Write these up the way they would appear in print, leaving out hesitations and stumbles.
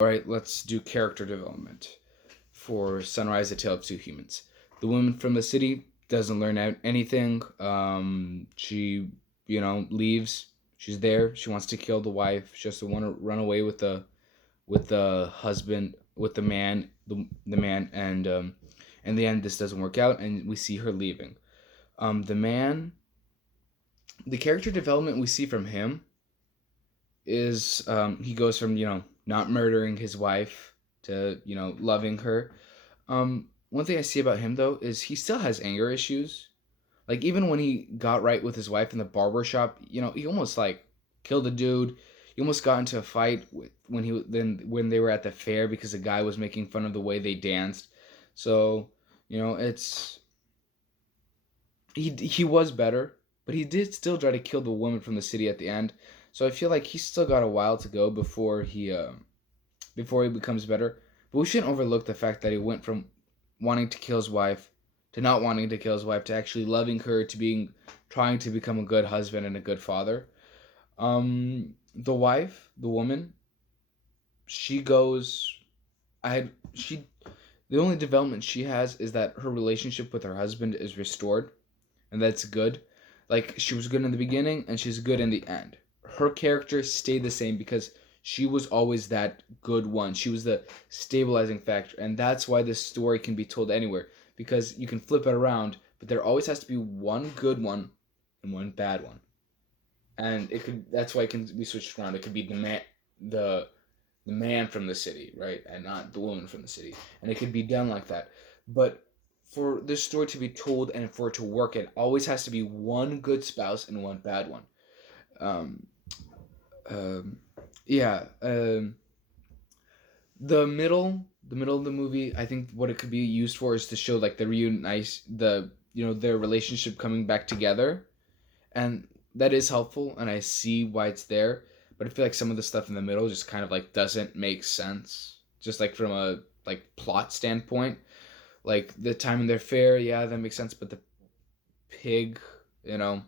All right, let's do character development for Sunrise: A Tale of Two Humans. The woman from the city doesn't learn out anything. She, leaves. She's there. She wants to kill the wife. She has to want to run away with the husband, with the man, and in the end, this doesn't work out, and we see her leaving. The man, the character development we see from him is he goes from not murdering his wife to loving her. One thing I see about him though is he still has anger issues. Like even when he got right with his wife in the barber shop, he almost like killed a dude. He almost got into a fight with when they were at the fair because the guy was making fun of the way they danced. So it's he was better, but he did still try to kill the woman from the city at the end. So I feel like he's still got a while to go before he becomes better. But we shouldn't overlook the fact that he went from wanting to kill his wife to not wanting to kill his wife to actually loving her to being trying to become a good husband and a good father. The wife, the woman, she goes. I had she. The only development she has is that her relationship with her husband is restored, and that's good. Like she was good in the beginning, and she's good in the end. Her character stayed the same because she was always that good one. She was the stabilizing factor, and that's why this story can be told anywhere because you can flip it around, but there always has to be one good one and one bad one. And it could that's why it can be switched around. It could be the the man from the city, right, and not the woman from the city, and it could be done like that. But for this story to be told and for it to work, it always has to be one good spouse and one bad one. Um, um, yeah. The middle of the movie, I think what it could be used for is to show like the reunite the their relationship coming back together, and that is helpful, and I see why it's there. But I feel like some of the stuff in the middle just kind of like doesn't make sense, just like from a like plot standpoint. Like the time in their fair, yeah, that makes sense. But the pig, you know,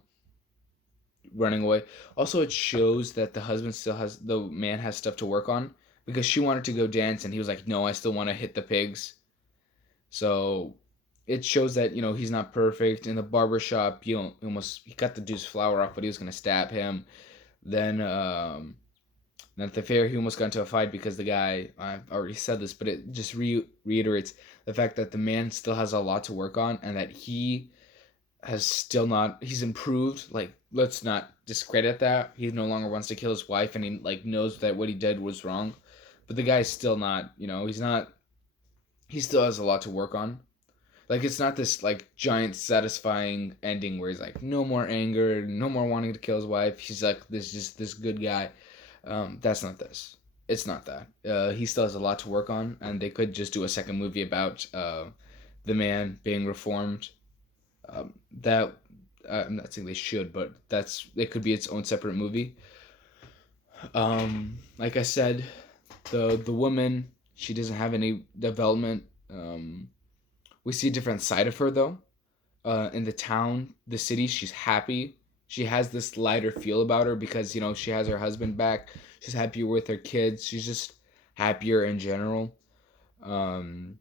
running away. Also, it shows that the man has stuff to work on because she wanted to go dance and he was like, no, I still want to hit the pigs. So it shows that he's not perfect. In the barber shop, he cut the dude's flower off, but he was gonna stab him. Then at the fair, he almost got into a fight because the guy. I've already said this, but it just reiterates the fact that the man still has a lot to work on, and that he has still not. He's improved. Like let's not discredit that. He no longer wants to kill his wife, and he like knows that what he did was wrong. But the guy's still not. He's not. He still has a lot to work on. Like it's not this like giant satisfying ending where he's like no more anger, no more wanting to kill his wife. He's like this just this good guy. That's not this. It's not that. He still has a lot to work on, and they could just do a second movie about the man being reformed. That I'm not saying they should, but it could be its own separate movie. Like I said, the woman, she doesn't have any development. We see a different side of her though. In the town, the city, she's happy. She has this lighter feel about her because she has her husband back. She's happier with her kids. She's just happier in general. Um,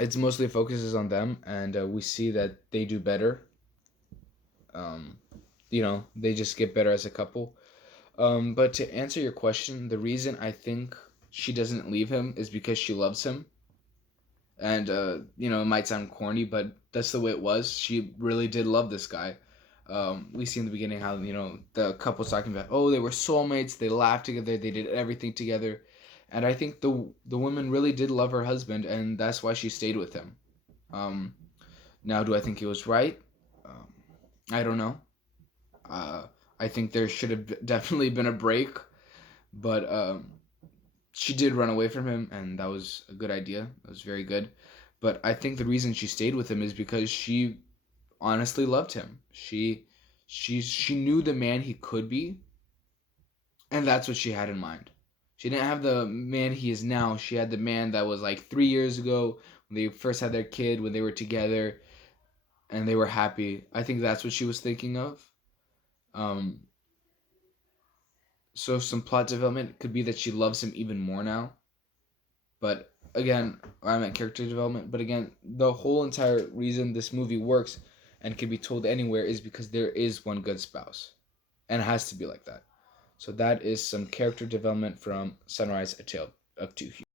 it's mostly focuses on them, and we see that they do better. Um, they just get better as a couple. But to answer your question, the reason I think she doesn't leave him is because she loves him. And it might sound corny, but that's the way it was. She really did love this guy. We see in the beginning how the couple's talking about, oh, they were soulmates. They laughed together. They did everything together, and I think the woman really did love her husband, and that's why she stayed with him. Um, Now, do I think it was right? Um, I don't know. Uh, I think there should have definitely been a break, but she did run away from him, and that was a good idea. That was very good. But I think the reason she stayed with him is because she honestly loved him. She knew the man he could be, and that's what she had in mind. She didn't have the man he is now. She had the man that was like 3 years ago when they first had their kid, when they were together and they were happy. I think that's what she was thinking of. Um, so some plot development could be that she loves him even more now. But again, I'm at character development. But again, the whole entire reason this movie works and can be told anywhere is because there is one good spouse, and it has to be like that. So that is some character development from Sunrise: A Tale of Two Hughes.